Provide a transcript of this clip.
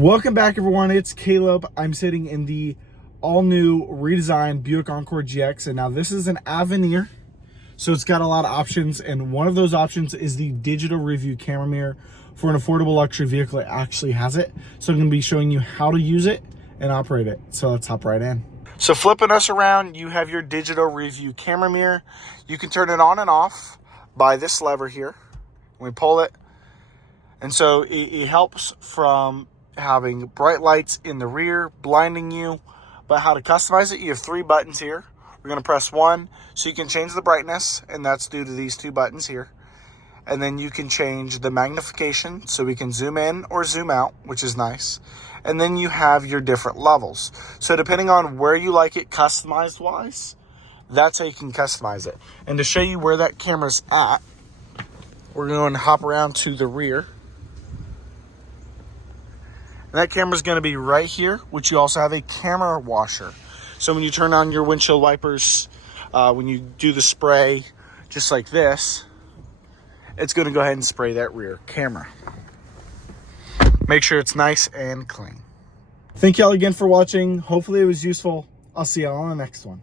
Welcome back, everyone. It's Caleb. I'm sitting in the all-new redesigned Buick Encore GX, and now this is an Avenir, so it's got a lot of options, and one of those options is the digital Rearview camera mirror. For an affordable luxury vehicle, it actually has it, so I'm going to be showing you how to use it and operate it. So let's hop right in. So flipping us around, you have your digital Rearview camera mirror. You can turn it on and off by this lever here. We pull it, and so it helps from having bright lights in the rear blinding you. But how to customize it, you have 3 buttons here. We're going to press 1 so you can change the brightness, and that's due to these 2 buttons here. And then you can change the magnification, so we can zoom in or zoom out, which is nice. And then you have your different levels. So depending on where you like it customized wise, that's how you can customize it. And to show you where that camera's at, we're going to hop around to the rear. And that camera's going to be right here, which you also have a camera washer. So when you turn on your windshield wipers, when you do the spray, just like this, it's going to go ahead and spray that rear camera. Make sure it's nice and clean. Thank y'all again for watching. Hopefully it was useful. I'll see y'all on the next one.